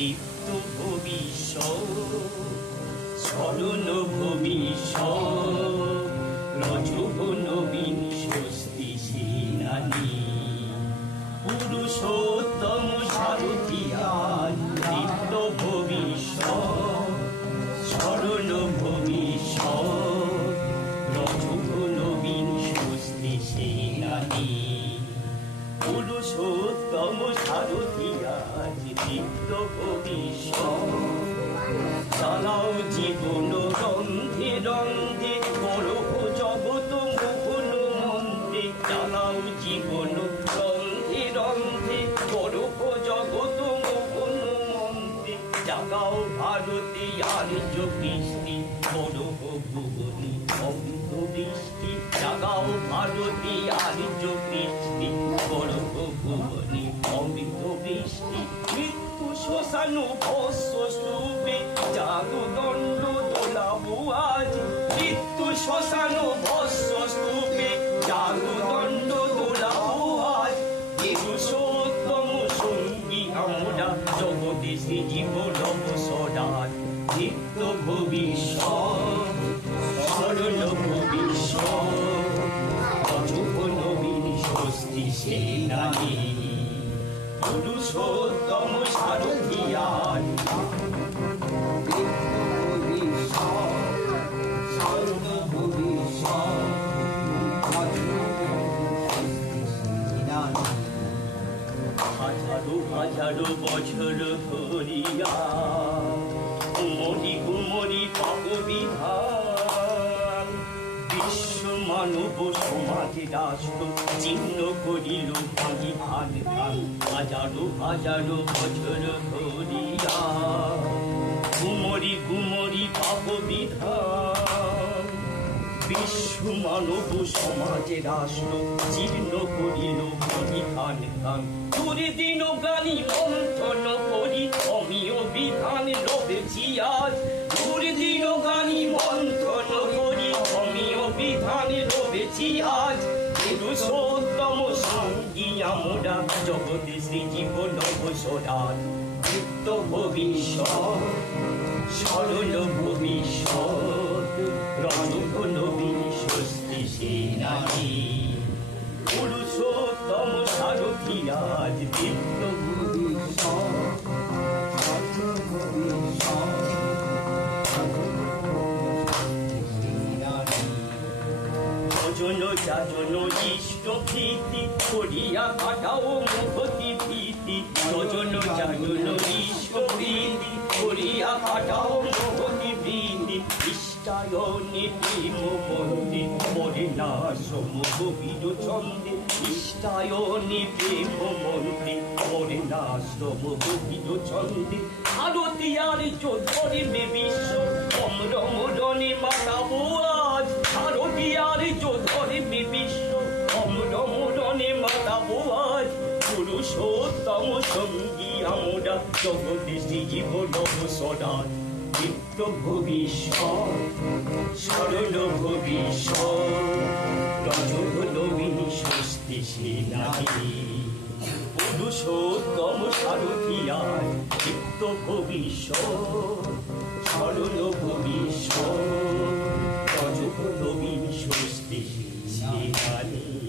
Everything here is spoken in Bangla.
দীপ্ত ভবিষ্যৎ, স্মরণ ভবিষ্যৎ, রজব নবীন স্বস্তি সেনানী, পুরুষোত্তম সারথি আজ দীপ্ত ভবিষ্যৎ, স্মরণ ভবিষ্যৎ, রজব নবীন স্বস্তি সেনানী, পুরুষোত্তম সারথি আজ দীপ্ত ভবিষ্যৎ। চালাও জীবন রন্ধে রন্ধে করো জগৎ মোহন মন্ত্রে, চালাও জীবন রন্ধে রন্ধে করো জগৎ মোহন মন্ত্রে, জাগাও ভারতে আর্য কৃষ্টি করো ভুবনে অমৃত বৃষ্টি, জাগাও ভারতে আর্য কৃষ্টি করো ভুবনে অমৃত বৃষ্টি। মৃত্যু শ্মশানু ভস্য স্তূপে জাদু দণ্ড দোলাবো আজ, মৃত্যু শ্মশানু ভস্য স্তূপে জাদু দণ্ড দোলাবো আজ। পুরুষোত্তম সঙ্গী আমরা জগতে সে জীবন অবসরাজ, দীপ্ত ভবিষ্যৎ, স্মরণ ভবিষ্যৎ, রজব নবীন স্বস্তি সেনানী, পুরুষোত্তম সারথি আজ দীপ্ত ভবিষ্যৎ, স্মরণ ভবিষ্যৎ, রজব স্বস্তি সেনানী। হাজারো হাজারো বছর ধরিয়া কুমরি কুমরি পাপ বিধান, বিশ্ব মানব সমাজ রাষ্ট্র চিহ্ন করিল ভাঙি ভান ভান। হাজারো হাজারো বছর ধরিয়া কুমরি কুমরি পাপ বিধান, বিশ্ব মানব সমাজ রাষ্ট্র জীর্ণ করিল ভাঙি ভান ভান। দুর্দিন গানি মন্থন করি অমিয় বিধান রবেছি আজ, দুর্দিন গানি মন্থন করি অমিয় বিধান রবেছি আজ। পুরুষোত্তম সঙ্গী আমরা জগতে শ্রী জীবন অবসরাজ, দীপ্ত ভবিষ্যৎ, স্মরণ ভবিষ্যৎ, রজব নবীন স্বস্তি সেনানী, পুরুষোত্তম সারথি আজ দীপ্ত ভবিষ্যৎ, রজব ভবিষ্যৎ, যজন যাজন ইষ্ট ভীতি করিয়া কাটাও মুখতি ভীতি, যজন যাজন ইষ্ট ভীতি করিয়া কাটাও মুখতি ভীতি। ইষ্টায়নে প্রেম মন্দে পরে না সমগভীর ছন্দে, ইষ্টায়নে প্রেম মন্দে পরে না সমগভীর ছন্দে। ভারতী আর্য ধর্মে বিশ্ব অমরম রণে মাতাবো আজ, ভারতী আর্য ধর্মে বিশ্ব অমরম রণে মাতাবো আজ। পুরুষোত্তম সঙ্গী আমরা জগতে শ্রী জীবন অবসরাজ, দীপ্ত ভবিষ্যৎ, স্মরণ ভবিষ্যৎ, রজব নবীন স্বস্তি সেনানী, পুরুষোত্তম সারথি আজ দীপ্ত ভবিষ্যৎ, স্মরণ ভবিষ্যৎ, রজব নবীন স্বস্তি সেনানী।